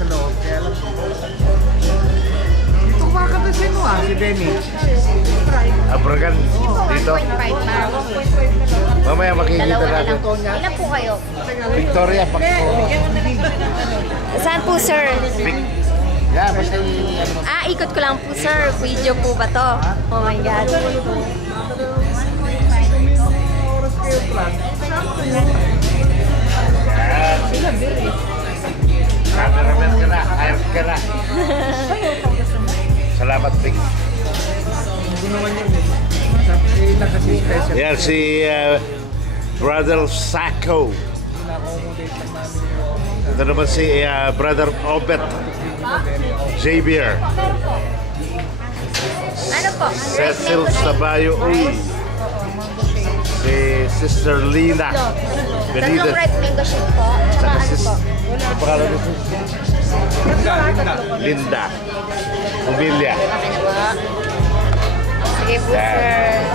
sa loob. Kaya alam mo. Dito kumakanta si ano si Benny. Abragan dito. 1.5 na. Mamaya makikita Dalawa na natin. lang. Ilan po kayo? Victoria Paco. Saan po, sir? Yeah, basta ano. Ikot ko lang po, sir. Video po ba to? Oh my God. Oras kayo plan. Cameraman ka na, hired ka na. Salamat, Vic. Hindi naman yun eh. Sa kasi special. Yan si Brother Sacco. Na-accommodate lang namin yung Ito naman si Brother Obet Xavier. Ano po? Cecil Sabayo Uy. Si Sister Lina Tatlong Benitez. red mango shake po. Tsaka Saka ano po? Ang pangalan nito? Linda Ubilia. Okay na po. Sige po, Yan. sir.